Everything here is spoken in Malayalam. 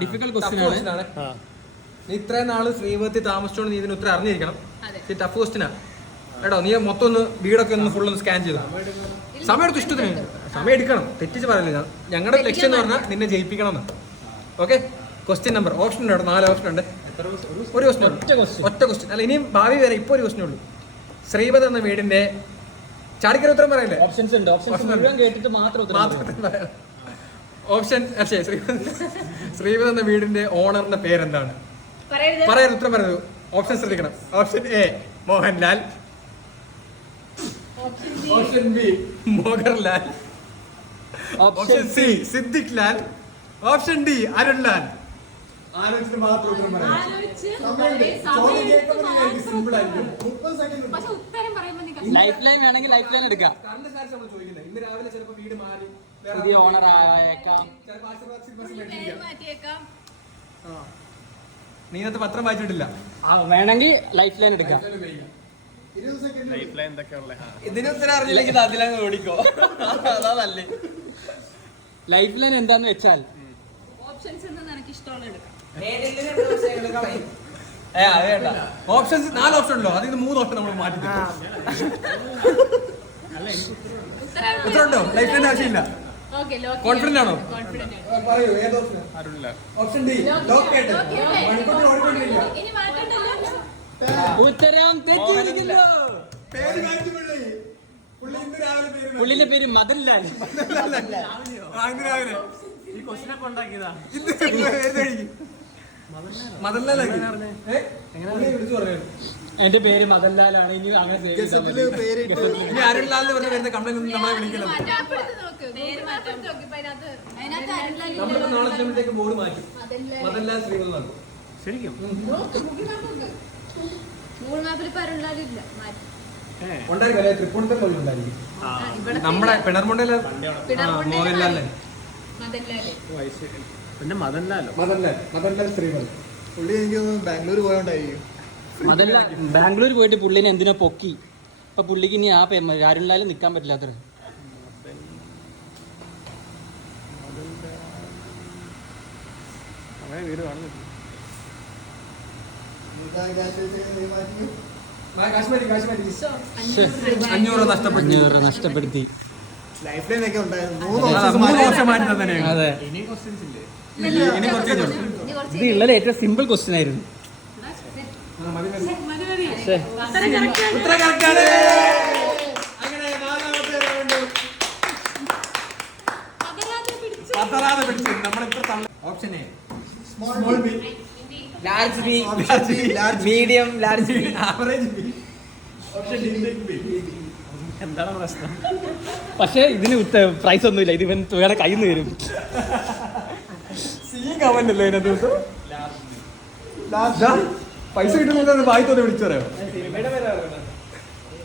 ഡിഫിക്കൽട്ട് ക്വസ്റ്റ്യൻ ആണ്. നീ ഇത്രയും നാള് ശ്രീപത്തി താമസിച്ചോണ്ട് നീ ഇതിന് ഉത്തരം അറിഞ്ഞിരിക്കണം. ടഫ് ക്വസ്റ്റ്യനാ കേട്ടോ. നീ മൊത്തം ഒന്ന് വീടൊക്കെ ഒന്ന് ഫുൾ ഒന്ന് സ്കാൻ ചെയ്തു. സമയം എടുത്ത് ഇഷ്ടത്തിന് സമയം എടുക്കണം, തെറ്റിച്ച് പറയില്ല. ഞങ്ങളുടെ ലക്ഷ്യം എന്ന് പറഞ്ഞാൽ നിന്നെ ജയിപ്പിക്കണം എന്ന്. ഓക്കെ, ക്വസ്റ്റ്യൻ നമ്പർ ഓപ്ഷൻ ഉണ്ട്, 4 ഓപ്ഷൻ ഉണ്ട്. ഒരു ക്വസ്റ്റ്യൻ, ഒറ്റ ക്വസ്റ്റ്യൻ അല്ല. ഇനിയും ഭാവി വരെ ഇപ്പൊ ഒരു ക്വസ്റ്റ്യൻ ഉള്ളൂ. ശ്രീപത് എന്ന വീടിന്റെ ചാടിക്കര ഉത്തരം പറയല്ലേ? ഓപ്ഷൻസ് ഉണ്ട്, ഓപ്ഷൻസ് കേട്ടിട്ട് മാത്രം പറയാം. ഓപ്ഷൻ ശ്രീപത് എന്ന വീടിന്റെ ഓണറിന്റെ പേരെന്താണ്? പറയരുത്, ഉത്തരം പറയൂ. ഓപ്ഷൻ ശ്രദ്ധിക്കണം. Option A Mohanlal, option B Mohanlal, option C Siddique Lal, option D Arunlal. ആലോചിച്ചിട്ട് മാത്രം ഉത്തരം പറയാം. ലൈഫ് ലൈൻ വേണമെങ്കിൽ ലൈഫ് ലൈൻ എടുക്കാം. ഇന്ന് രാവിലെ ചിലപ്പോ വീട് മാറി പുതിയ ഓണർ ആയേക്കാം. നീ ഇന്നത്തെ പത്രം വായിച്ചിട്ടില്ല. വേണമെങ്കിൽ ലൈഫ് ലൈൻ എടുക്കാം. ഇതിന് ഉത്തരം അറിഞ്ഞില്ലെങ്കിൽ അതിലങ്ങ് ഓടിക്കോ. അതാ നല്ലേ. ലൈഫ് ലൈൻ എന്താന്ന് വെച്ചാൽ ഓപ്ഷൻസ് 4 ഓപ്ഷൻ ഉണ്ടോ? അതിൽ 3 ഓപ്ഷൻ നമ്മൾ മാറ്റി. ഉത്തരം ഉണ്ടോ? ലൈഫ് ലൈൻ ആവശ്യമില്ല. കോൺഫിഡന്റ് ആണോ? പറയൂ, ഏത് ഓപ്ഷൻ? Option D locate. ഉത്തരം തെറ്റിയിരിക്കുന്നു. പുള്ളിന്റെ പേര് മദൻലാൽ. ഈ ക്വസ്റ്റിനൊക്കെ ഉണ്ടാക്കിയതാ. എന്റെ പേര് മദൻലാലാണ്. ഇനി അങ്ങനെ അരുൺലാൽ വരുന്ന കംപ്ലൈന്റ് ഒന്നും നമ്മളെ വിളിക്കണം. നാളെ ബോർഡ് മാറ്റി മദൻലാൽ ശ്രീപത്. ശരിക്കും നമ്മുടെ പിണർമുണ്ടയിലെ മോഹൻലാൽ പിന്നെ മദൻലാലോ? മദൻലാൽ ശ്രീപത്. പുള്ളി എനിക്ക് ബാംഗ്ലൂർ പോയോണ്ടായിരിക്കും. ബാംഗ്ലൂർ പോയിട്ട് പുള്ളിനെ എന്തിനാ പൊക്കി. അപ്പൊ പുള്ളിക്ക് ഇനി ആ അരുൺലാൽ നിക്കാൻ പറ്റില്ലാത്ര. വീട് കാണുന്നില്ല. 500 നഷ്ടപ്പെടുത്തി. ലൈഫ് ലൈൻ ഒക്കെ ഉണ്ടായിരുന്നു. 3 വർഷം മാറ്റി തന്നെ. അതെ, ഇത് ഉള്ളത് ഏറ്റവും സിമ്പിൾ ക്വസ്റ്റ്യൻ ആയിരുന്നു. Option A small B, large B, medium, large B, average B. Option D B. എന്താണ് പ്രശ്നം? പക്ഷെ ഇതിന് പ്രൈസ് ഒന്നുമില്ല. ഇത് ഇവൻ തുകയുടെ കയ്യിൽ നിന്ന് വരും. കമന്റ് അല്ലേ ഇതിനകത്ത്? പൈസ കിട്ടുന്നില്ല വായിത്തോടെ വിളിച്ചു പറയാം.